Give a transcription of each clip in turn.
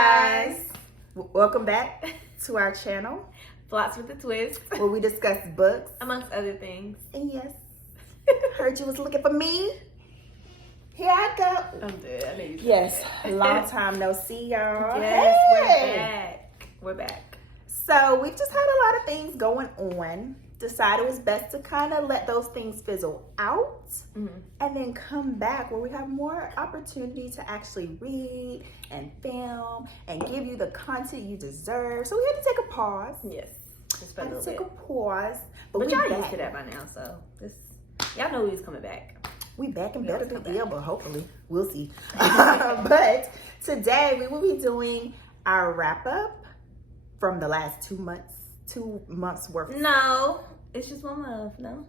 guys. Welcome back to our channel, Plots with a Twist, where we discuss books, amongst other things. And yes, heard you was looking for me. Here I go. I'm dead. I know you. Yes, long time no see, y'all. Yes, Hey. We're back. So we've just had a lot of things going on. Decided it was best to kind of let those things fizzle out and then come back where we have more opportunity to actually read and film and give you the content you deserve. So we had to take a pause. Yes, just for a little Took bit. a pause, But we y'all back. used to that by now, so this y'all know he's coming back. We back and We better always than come ever, hopefully. We'll see. But today we will be doing our wrap up from the last 2 months. 2 months worth. No, it's just 1 month. No.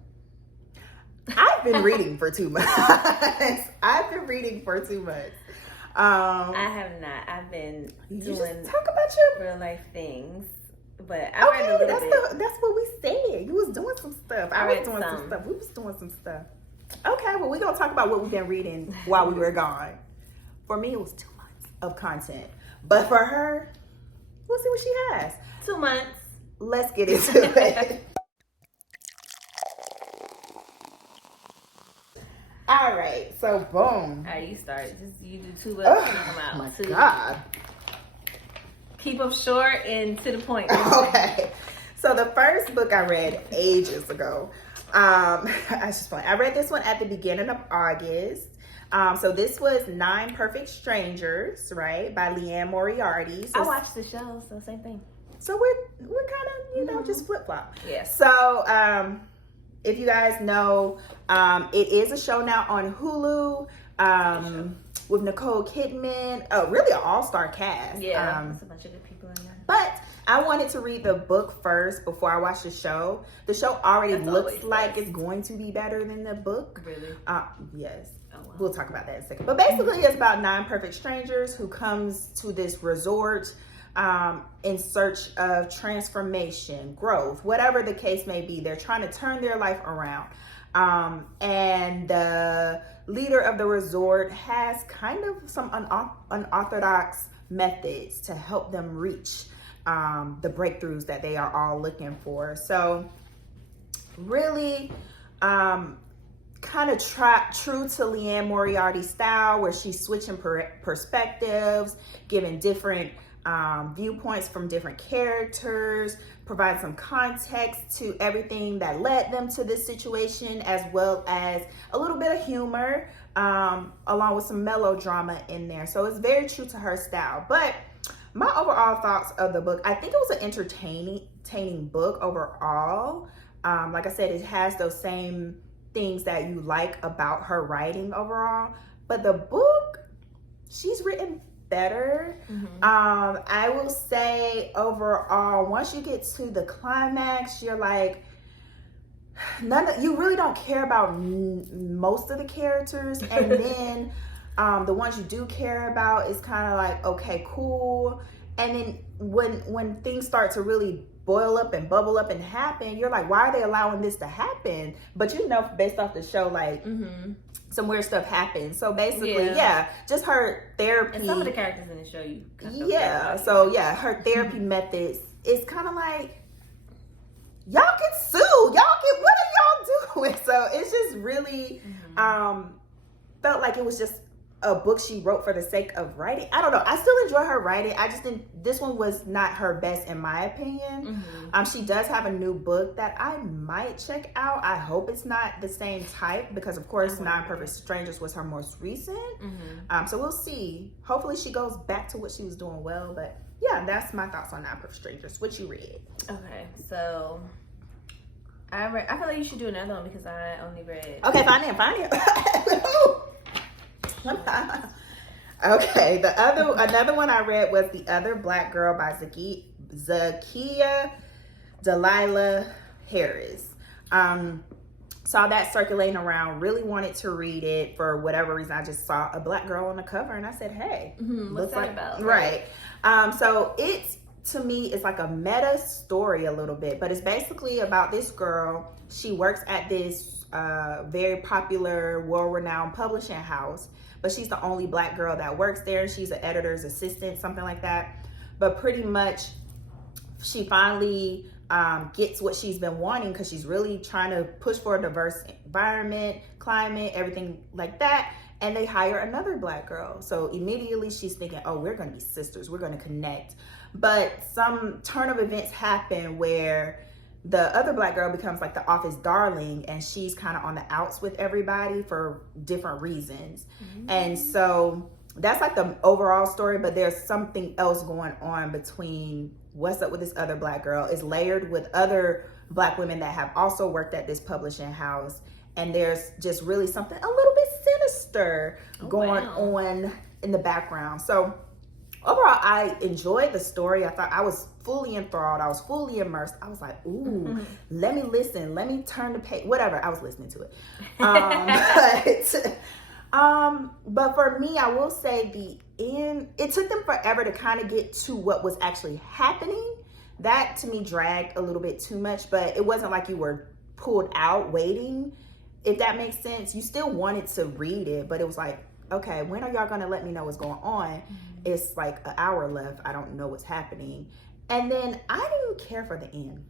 I've been reading for 2 months. I've been reading for 2 months. I have not. I've been You doing just talk about your. real life things, but I read a Okay, little bit. that's what we said. You was doing some stuff. I was read doing some some. stuff. We was doing some stuff. Okay, well, we're gonna talk about what we've been reading while we were gone. For me, it was 2 months of content, but for her, we'll see what she has. 2 months. Let's get into it. All right, so boom. All right, you start. Just you do 2 books and come out. Oh my Two. God. Keep them short and to the point. Okay, so the first book I read ages ago. I read this one at the beginning of August. So this was 9 Perfect Strangers, right, by Liane Moriarty. So, I watched the show, so same thing. So we're kind of just flip flop. Yeah. So if you guys know, it is a show now on Hulu with Nicole Kidman. Oh, really an all-star cast. Yeah, there's a bunch of good people in there. But I wanted to read the book first before I watched the show. The show already looks like it's going to be better than the book. Really? Yes. Oh, wow. We'll talk about that in a second. But basically, it's about 9 perfect strangers who comes to this resort in search of transformation, growth, whatever the case may be. They're trying to turn their life around. And the leader of the resort has kind of some unorthodox methods to help them reach the breakthroughs that they are all looking for. So really kind of true to Liane Moriarty's style, where she's switching perspectives, giving different viewpoints from different characters, provide some context to everything that led them to this situation, as well as a little bit of humor along with some melodrama in there. So it's very true to her style. But my overall thoughts of the book, I think it was an entertaining book overall. Like I said, it has those same things that you like about her writing overall. But the book, she's written better. I will say overall, once you get to the climax, you're like, you really don't care about most of the characters, and then the ones you do care about is kind of like, okay, cool. And then when things start to really boil up and bubble up and happen, you're like, why are they allowing this to happen? But you know, based off the show, like some weird stuff happens. So basically, yeah, just her therapy. And some of the characters in the show, you kind of her therapy methods is kind of like, y'all can sue, y'all can, what are y'all doing? So it's just really felt like it was just a book she wrote for the sake of writing. I don't know. I still enjoy her writing. I just didn't, this one was not her best in my opinion. She does have a new book that I might check out. I hope it's not the same type, because of course 9 Perfect Strangers was her most recent. So we'll see. Hopefully she goes back to what she was doing well. But yeah, that's my thoughts on 9 Perfect Strangers. What you read? Okay, so I feel like you should do another one because I only read. Okay, find it. Okay, another one I read was The Other Black Girl by Zakiya Dalila Harris. Saw that circulating around, really wanted to read it. For whatever reason, I just saw a black girl on the cover and I said, hey, what's that about? Right. So it's, to me, it's like a meta story a little bit, but it's basically about this girl. She works at this very popular, world-renowned publishing house, but she's the only black girl that works there. She's an editor's assistant, something like that. But pretty much she finally gets what she's been wanting, because she's really trying to push for a diverse environment, climate, everything like that. And they hire another black girl. So immediately she's thinking, oh, we're going to be sisters. We're going to connect. But some turn of events happen where the other black girl becomes like the office darling, and she's kind of on the outs with everybody for different reasons. And so that's like the overall story, but there's something else going on between what's up with this other black girl. It's layered with other black women that have also worked at this publishing house. And there's just really something a little bit sinister going on in the background. So overall, I enjoyed the story. I thought I was fully enthralled. I was fully immersed. I was like, ooh, let me listen. Let me turn the page. Whatever. I was listening to it. But for me, I will say the end, it took them forever to kind of get to what was actually happening. That to me dragged a little bit too much, but it wasn't like you were pulled out waiting. If that makes sense, you still wanted to read it, but it was like, okay, when are y'all gonna let me know what's going on? It's like an hour left. I don't know what's happening. And then I didn't care for the end.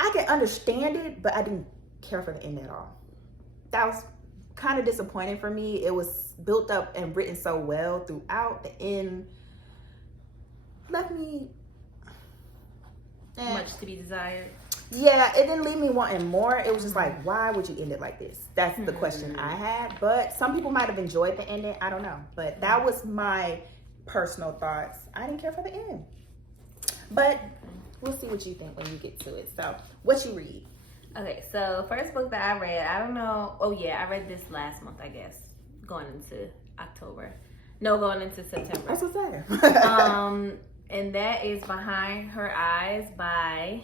I can understand it, but I didn't care for the end at all. That was kind of disappointing for me. It was built up and written so well throughout. The end left me much to be desired. Yeah, it didn't leave me wanting more. It was just like, why would you end it like this? That's the question I had. But some people might have enjoyed the ending. I don't know. But that was my personal thoughts. I didn't care for the end. But we'll see what you think when you get to it. So, what you read? Okay, so first book that I read, I don't know. Oh, yeah, I read this last month, I guess. Going into October. No, going into September. That's what's that? And that is Behind Her Eyes by...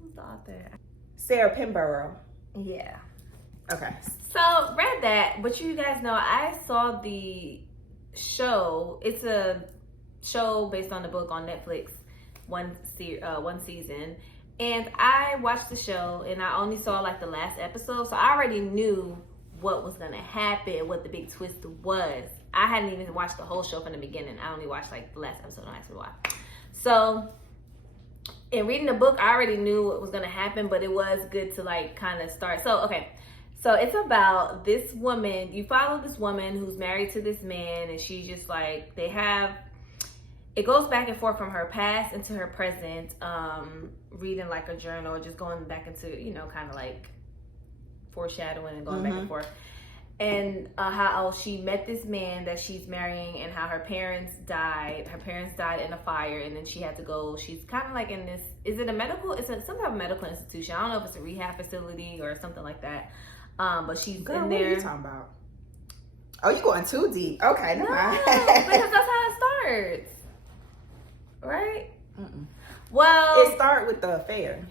Who's the author? Sara Pinbourough. Yeah. Okay. So, read that, but you guys know, I saw the show. It's a show based on the book on Netflix, one season. And I watched the show, and I only saw like the last episode, so I already knew what was going to happen, what the big twist was. I hadn't even watched the whole show from the beginning. I only watched like the last episode. Don't ask me why. So, in reading the book, I already knew what was going to happen, but it was good to like kind of start. So, okay. So, it's about this woman. You follow this woman who's married to this man, and she's just like, it goes back and forth from her past into her present, reading like a journal, just going back into, kind of like foreshadowing and going back and forth. And how she met this man that she's marrying, and how her parents died. Her parents died in a fire, and then she had to go. She's kind of like in this, is it a medical? It's some type of medical institution. I don't know if it's a rehab facility or something like that. But she's in there. What are you talking about? Oh, you going too deep. Okay, never mind. Because that's how it starts. Right? Well, it started with the affair.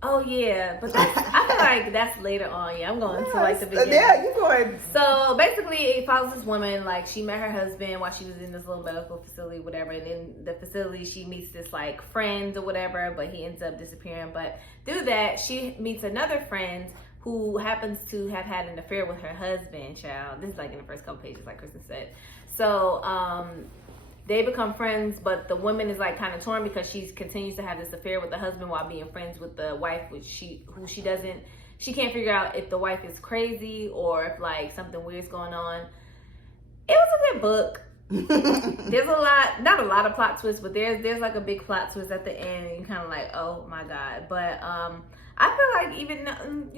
Oh yeah, but I feel like that's later on. Yeah, I'm going to like the beginning. Yeah, you going. So basically, it follows this woman. Like, she met her husband while she was in this little medical facility, whatever. And in the facility, she meets this like friend or whatever, but he ends up disappearing. But through that, she meets another friend who happens to have had an affair with her husband. Child, this is like in the first couple pages, like Kristen said. So they become friends, but the woman is like kind of torn because she continues to have this affair with the husband while being friends with the wife, she can't figure out if the wife is crazy or if like something weird's going on. It was a good book. There's not a lot of plot twists, but there's like a big plot twist at the end, and you're kind of like, oh my god. But I feel like even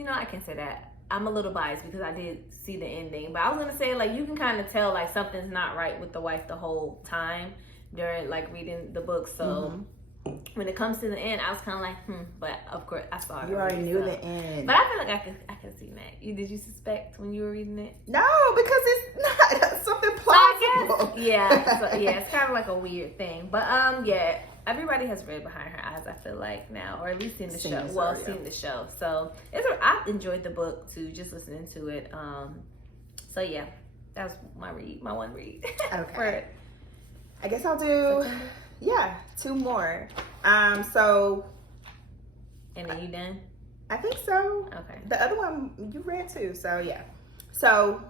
I can't say that. I'm a little biased because I did see the ending, but I was gonna say like you can kind of tell like something's not right with the wife the whole time during like reading the book. So when it comes to the end, I was kind of like, but of course I saw it. You already knew the end, but I feel like I could see that. Did you suspect when you were reading it? No, because it's not something plausible. It's kind of like a weird thing, but yeah. Everybody has read Behind Her Eyes, I feel like now, or at least seen the show. Seen the show. So I enjoyed the book too, just listening to it. So yeah, that was my one read. Okay. I guess I'll do two more. So. And then you done? I think so. Okay. The other one you read too, so yeah. So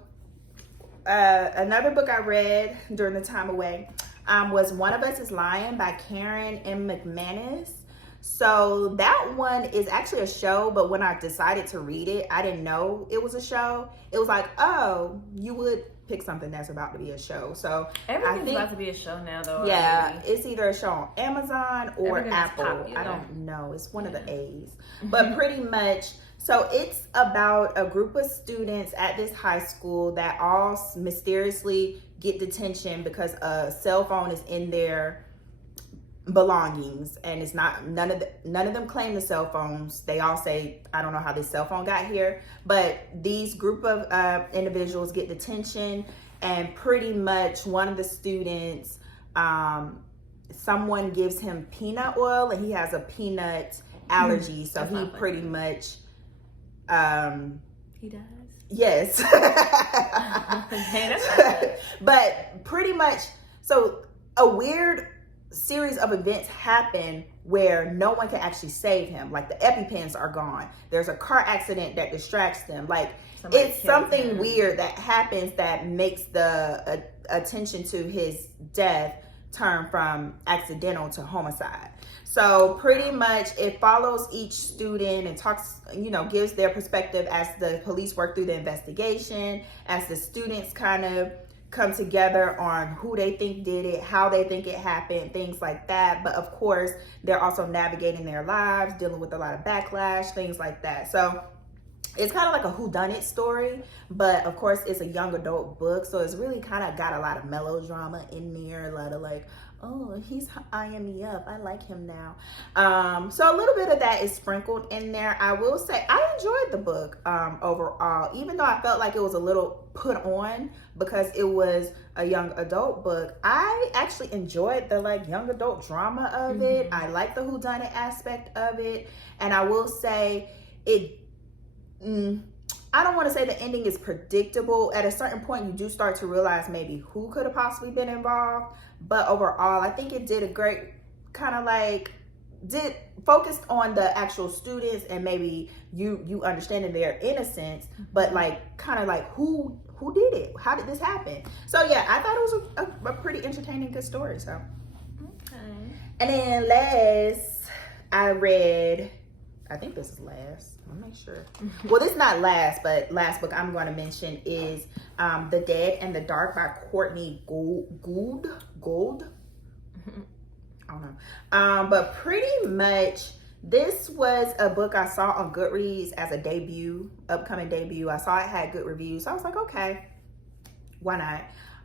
Another book I read during the time away was One of Us is Liane by Karen M. McManus. So that one is actually a show, but when I decided to read it, I didn't know it was a show. It was like, oh, you would pick something that's about to be a show. So everything's about to be a show now, though. Yeah, already. it's either a show on Amazon or Apple. I don't know. It's one of the A's. But pretty much, so it's about a group of students at this high school that all mysteriously get detention because a cell phone is in their belongings, and it's not, none of them claim the cell phones. They all say, I don't know how this cell phone got here, but these group of individuals get detention, and pretty much one of the students, someone gives him peanut oil, and he has a peanut allergy, so he pretty much he does. Yes. But pretty much, so a weird series of events happen where no one can actually save him. Like the EpiPens are gone. There's a car accident that distracts them. Like it's something weird that happens that makes the attention to his death turn from accidental to homicide. So pretty much it follows each student and talks, gives their perspective as the police work through the investigation, as the students kind of come together on who they think did it, how they think it happened, things like that. But of course, they're also navigating their lives, dealing with a lot of backlash, things like that. So it's kind of like a whodunit story, but of course it's a young adult book, so it's really kind of got a lot of melodrama in there, a lot of like, oh, he's eyeing me up, I like him now. So a little bit of that is sprinkled in there. I will say I enjoyed the book overall, even though I felt like it was a little put on because it was a young adult book. I actually enjoyed the like young adult drama of it. I like the whodunit aspect of it, and I will say I don't want to say the ending is predictable. At a certain point, you do start to realize maybe who could have possibly been involved. But overall, I think it did a great kind of like, focused on the actual students and maybe you understanding their innocence, but like kind of like who did it? How did this happen? So yeah, I thought it was a pretty entertaining, good story. So, okay. And then last, I read, I think this is last. I'll make sure. Well, this is not last, but last book I'm going to mention is The Dead and the Dark by Courtney Gould. I don't know. But pretty much this was a book I saw on Goodreads as a upcoming debut. I saw it had good reviews. So I was like, okay, why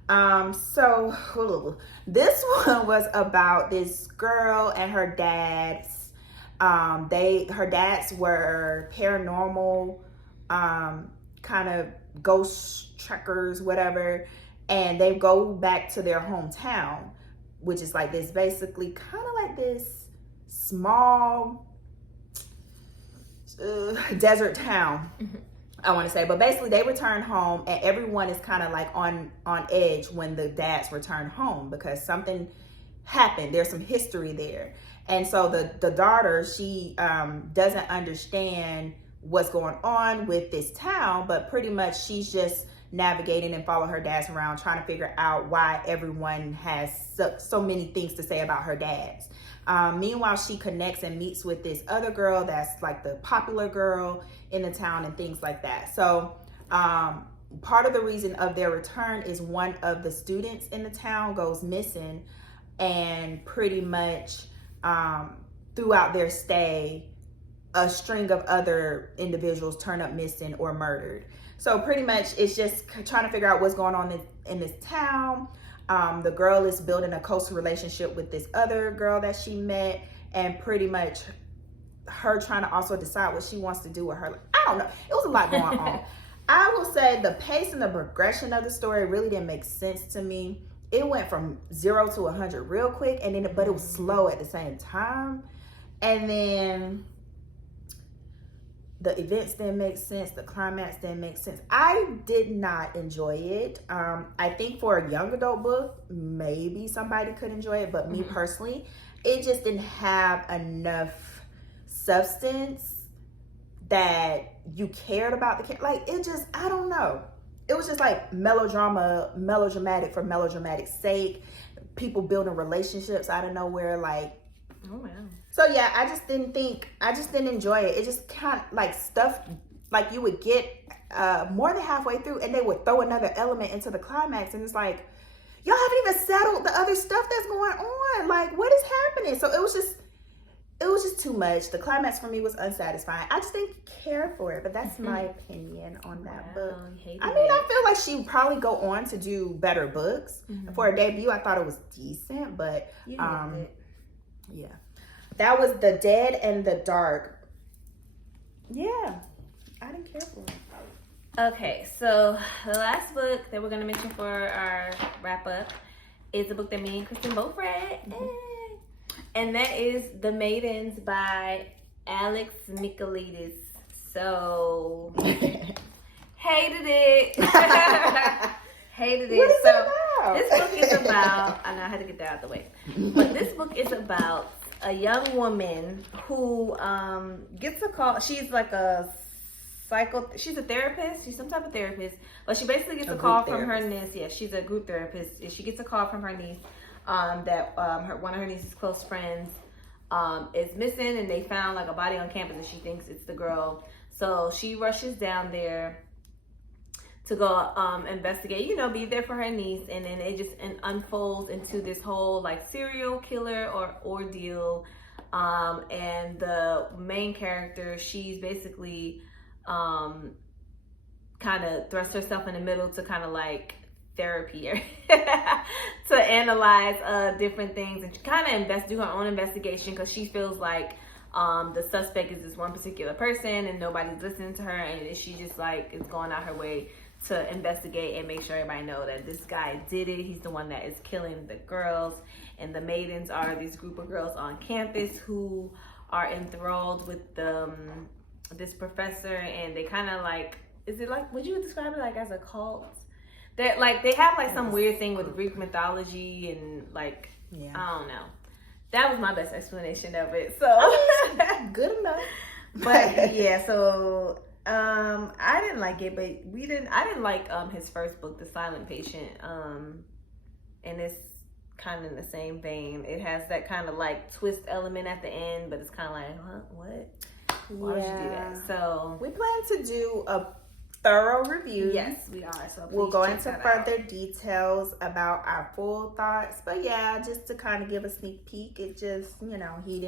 not? So this one was about this girl and her dad's. Her dads were paranormal, kind of ghost trekkers, whatever, and they go back to their hometown, which is like this, basically kind of like this small desert town, I want to say. But basically they return home and everyone is kind of like on edge when the dads return home because something happened. There's some history there. And so the daughter, she doesn't understand what's going on with this town, but pretty much she's just navigating and follow her dads around, trying to figure out why everyone has so many things to say about her dads. Meanwhile, she connects and meets with this other girl that's like the popular girl in the town and things like that. So part of the reason of their return is one of the students in the town goes missing, and pretty much throughout their stay, a string of other individuals turn up missing or murdered. So pretty much it's just trying to figure out what's going on in this town. The girl is building a closer relationship with this other girl that she met, and pretty much her trying to also decide what she wants to do with her life. I don't know. It was a lot going on. I will say the pace and the progression of the story really didn't make sense to me. It went from 0 to 100 real quick, and then but it was slow at the same time. And then the events didn't make sense. The climax didn't make sense. I did not enjoy it. I think for a young adult book, maybe somebody could enjoy it, but me personally, it just didn't have enough substance that you cared about the like. It just, I don't know. was just like melodramatic for melodramatic sake. People building relationships out of nowhere, like. Oh wow. So yeah, I just didn't enjoy it. It just kind of like stuff like you would get more than halfway through, and they would throw another element into the climax, and it's like, y'all haven't even settled the other stuff that's going on. Like, what is happening? So it was just too much. The climax for me was unsatisfying. I just didn't care for it, but that's my opinion on that book. I mean, I feel like she would probably go on to do better books. For a debut, I thought it was decent, but yeah. That was The Dead and the Dark. Yeah, I didn't care for it. Okay, so the last book that we're going to mention for our wrap up is a book that me and Kristen both read. And that is The Maidens by Alex Michaelides. So, hated it. Hated it. What is it about? This book is about, I know I had to get that out of the way, but this book is about a young woman who gets a call. She's like she's a therapist. She's some type of therapist, but she basically gets a call from her niece. Yeah, she's a group therapist. She gets a call from her niece that one of her niece's close friends is missing, and they found like a body on campus, and she thinks it's the girl. So she rushes down there to go investigate, be there for her niece, and then it just unfolds into this whole like serial killer or ordeal. And the main character, she's basically kind of thrust herself in the middle to kind of like therapy to analyze different things, and kind of do her own investigation, because she feels like the suspect is this one particular person and nobody's listening to her, and she just like is going out her way to investigate and make sure everybody know that this guy did it. He's the one that is killing the girls. And the Maidens are this group of girls on campus who are enthralled with this professor, and they kind of like, is it like, would you describe it like as a cult? That like they have like some weird thing with Greek mythology and like, yeah. I don't know. That was my best explanation of it. So good enough. But yeah, so I didn't like it, but I didn't like his first book, The Silent Patient. And it's kind of in the same vein. It has that kind of like twist element at the end, but it's kind of like, huh, what? Why would you do that? So we plan to do a thorough review. Yes, we are. So we'll go into further details about our full thoughts. But yeah, just to kind of give a sneak peek, it just, he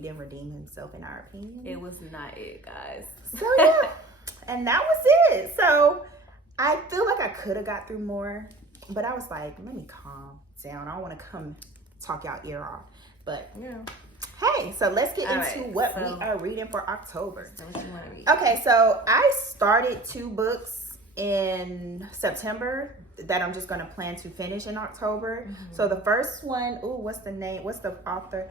didn't redeem himself, in our opinion. It was not it, guys. So yeah, and that was it. So I feel like I could have got through more, but I was like, let me calm down. I don't want to come talk y'all ear off. But hey, so let's get into what we are reading for October. So what you want to read? Okay, so I started 2 books in September that I'm just going to plan to finish in October. So the first one, what's the name? What's the author?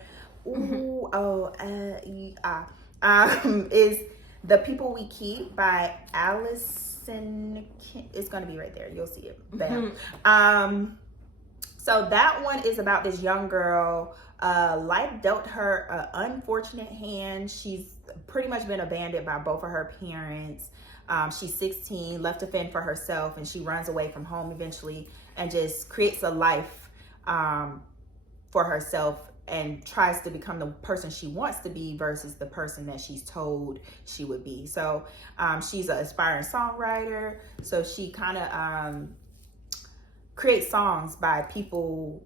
Is The People We Keep by Allison. It's going to be right there. You'll see it. Bam. So that one is about this young girl. Life dealt her an unfortunate hand. She's pretty much been abandoned by both of her parents. She's 16, left to fend for herself, and she runs away from home eventually and just creates a life for herself and tries to become the person she wants to be versus the person that she's told she would be. So she's an aspiring songwriter. So she kind of creates songs by people,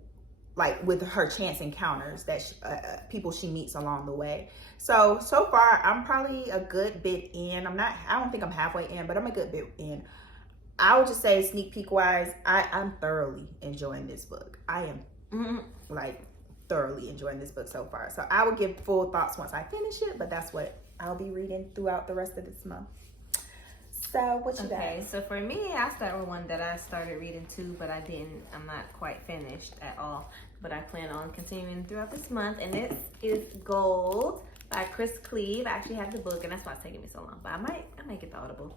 like with her chance encounters that people she meets along the way. So far I'm probably a good bit in. I don't think I'm halfway in, but I'm a good bit in. I would just say, sneak peek wise, I'm thoroughly enjoying this book. I am thoroughly enjoying this book so far. So I will give full thoughts once I finish it, but that's what I'll be reading throughout the rest of this month. So what you got? Okay, so for me, I start with one that I started reading too, but I'm not quite finished at all, but I plan on continuing throughout this month, and it is Gould by Cleave. I actually have the book, and that's why it's taking me so long, but I might get the audio.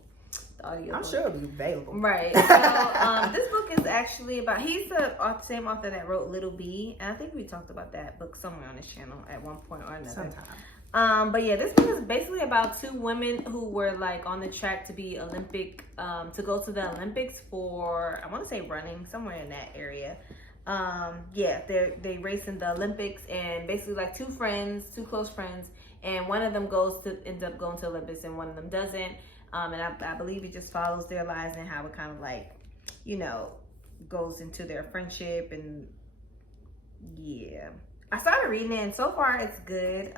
I'm sure it'll be available. Right. So this book is actually about, he's the same author that wrote Little B, and I think we talked about that book somewhere on this channel at one point or another. Sometime. But yeah, this book is basically about two women who were like on the track to be to go to the Olympics for, I want to say running, somewhere in that area. Yeah, they race in the Olympics, and basically like two close friends, and one of them ends up going to Olympics and one of them doesn't. And I believe it just follows their lives and how it kind of like, goes into their friendship. And yeah, I started reading it, and so far it's good.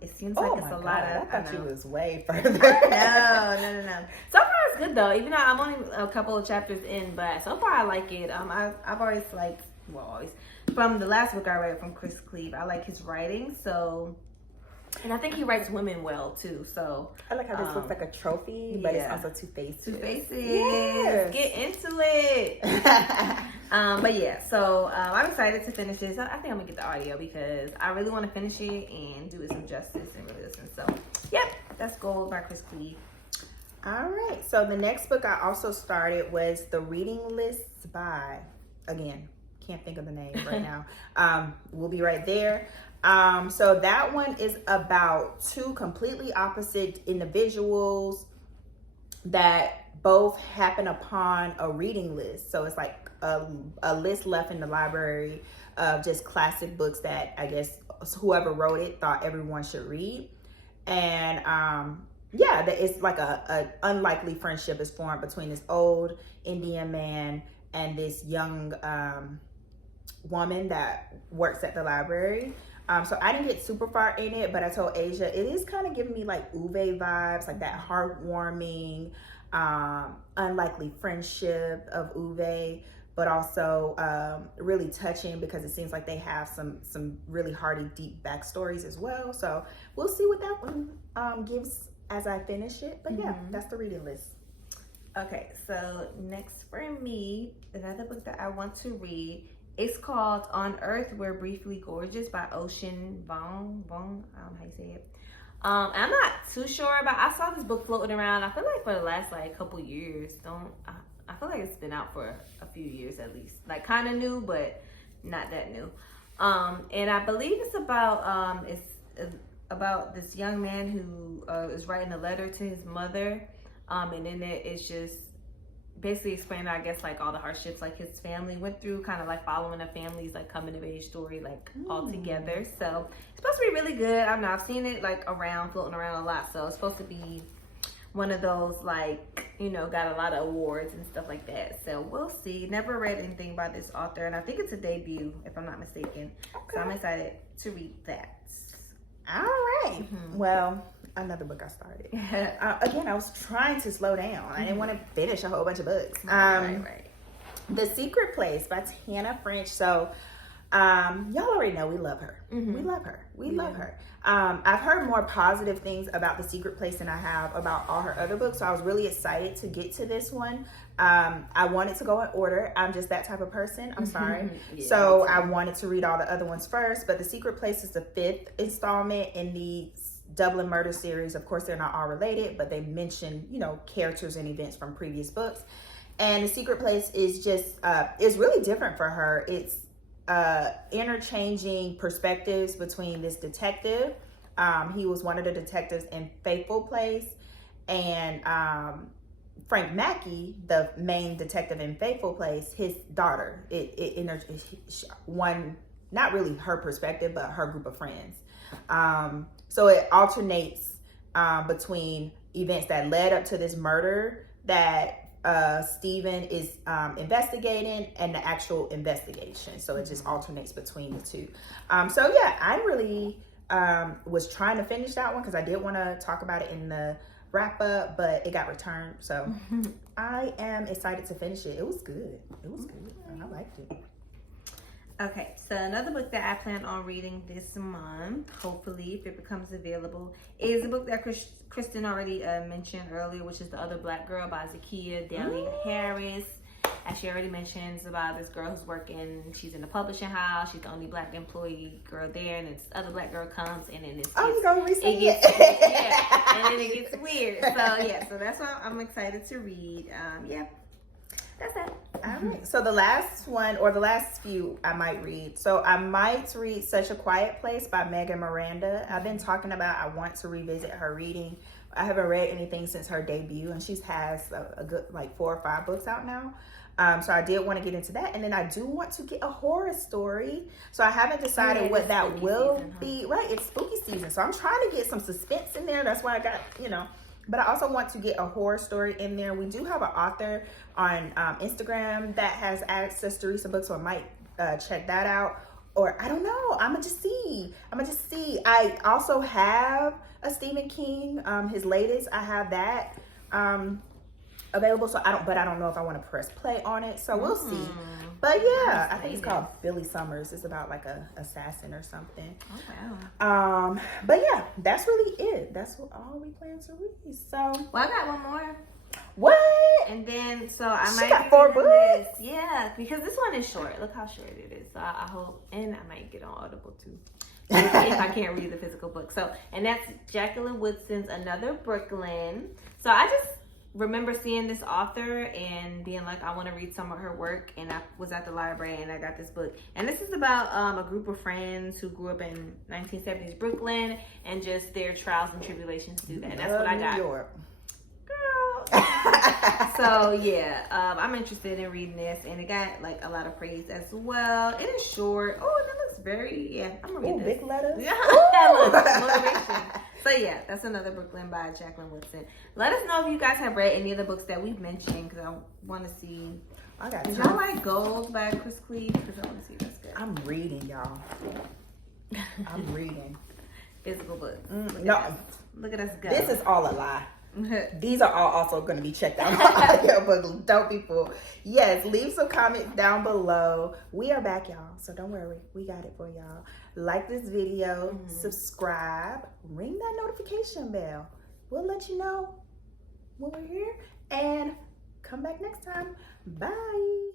It seems like it's a lot of. I thought you was way further. No. So far it's good though. Even though I'm only a couple of chapters in, but so far I like it. I've always liked, from the last book I read from Cleave, I like his writing. So, and I think he writes women well too. So I like how this looks like a trophy, but it's also two faces. Two faces. Yes. Get into it. But yeah, so I'm excited to finish this. I think I'm gonna get the audio because I really want to finish it and do it some justice and really listen. So, yep, that's Gould by Cleave. All right. So the next book I also started was The Reading List by, again, can't think of the name right now. We'll be right there. So that one is about two completely opposite individuals that both happen upon a reading list. So it's like a list left in the library of just classic books that I guess whoever wrote it thought everyone should read. And it's like a unlikely friendship is formed between this old Indian man and this young woman that works at the library. So I didn't get super far in it, but I told Asia it is kind of giving me like Uwe vibes, like that heartwarming, unlikely friendship of Uwe, but also really touching because it seems like they have some really hearty, deep backstories as well. So we'll see what that one gives as I finish it. But yeah, that's the reading list. Okay, so next for me, another book that I want to read. It's called On Earth We're Briefly Gorgeous by Ocean Vuong. I don't know how you say it. I'm not too sure about. I saw this book floating around. I feel like for the last couple years. I feel like it's been out for a few years at least. Like kind of new, but not that new. And I believe it's about this young man who is writing a letter to his mother. And in it, it's just basically explaining, I guess, like all the hardships like his family went through, kind of like following a family's like coming of age story all together. So it's supposed to be really good. I don't know, I've seen it like floating around a lot. So it's supposed to be one of those got a lot of awards and stuff like that. So we'll see. Never read anything by this author, and I think it's a debut if I'm not mistaken. Okay. So I'm excited to read that. All right. Well, another book I started. Again, I was trying to slow down. I didn't want to finish a whole bunch of books. Right. The Secret Place by Tana French. So y'all already know we love her. We love her. I've heard more positive things about The Secret Place than I have about all her other books. So I was really excited to get to this one. I wanted to go in order. I'm just that type of person. I'm sorry. So I wanted to read all the other ones first. But The Secret Place is the 5th installment in the Dublin Murder series. Of course, they're not all related, but they mention, characters and events from previous books. And The Secret Place is just, is really different for her. It's interchanging perspectives between this detective. He was one of the detectives in Faithful Place, and Frank Mackey, the main detective in Faithful Place, his daughter. One, not really her perspective, but her group of friends. So it alternates between events that led up to this murder that Stephen is investigating and the actual investigation. So it just alternates between the two. So yeah, I really was trying to finish that one because I did want to talk about it in the wrap up, but it got returned. So I am excited to finish it. It was good. I liked it. Okay, so another book that I plan on reading this month, hopefully, if it becomes available, is a book that Kristen already mentioned earlier, which is The Other Black Girl by Zakiya Harris. As she already mentioned, it's about this girl who's working, she's in the publishing house, she's the only black employee girl there, and this other black girl comes, and then you gonna read it? Yeah, and then it gets weird. So yeah, so that's why I'm excited to read. Yeah, that's it. All right. So the last one, or the last few, I might read. So I might read Such a Quiet Place by Megan Miranda. I've been talking about I want to revisit her reading. I haven't read anything since her debut, and she has a good like 4 or 5 books out now. So I did want to get into that, and then I do want to get a horror story. So I haven't decided what that will be. Right, it's spooky season, so I'm trying to get some suspense in there. That's why I got, but I also want to get a horror story in there. We do have an author on Instagram that has access to recent books, so I might check that out. Or I don't know. I'm gonna just see. I also have a Stephen King, his latest. I have that available. So I don't know if I want to press play on it. So we'll see. But yeah, I think it's called Billy Summers. It's about like a assassin or something. Oh wow. But yeah, that's really it. That's all we plan to read. So well, I got one more. What? And then I She might got 4 books. This. Yeah, because this one is short. Look how short it is. So I hope, and I might get on Audible too. if I can't read the physical book. So, and that's Jacqueline Woodson's Another Brooklyn. So I just remember seeing this author and being like, I want to read some of her work. And I was at the library and I got this book. And this is about a group of friends who grew up in 1970s Brooklyn and just their trials and tribulations through that. And that's what I got. New York. Girl. So yeah, I'm interested in reading this, and it got like a lot of praise as well. It is short. Oh, and it looks very, I'm gonna read this. Big letters. Yeah, that looks motivation. So yeah, that's Another Brooklyn by Jacqueline Woodson. Let us know if you guys have read any of the books that we've mentioned, because I want to see. I got. Did y'all like Gould by Chris Cleave? Because I want to see if that's good. I'm reading, y'all. I'm reading Physical books. Look at us go. This is all a lie. These are all also going to be checked out on audiobook. Don't be fooled. Yes, leave some comments down below. We are back, y'all, so don't worry. We got it for y'all. Like this video, subscribe, ring that notification bell. We'll let you know when we're here, and come back next time. Bye.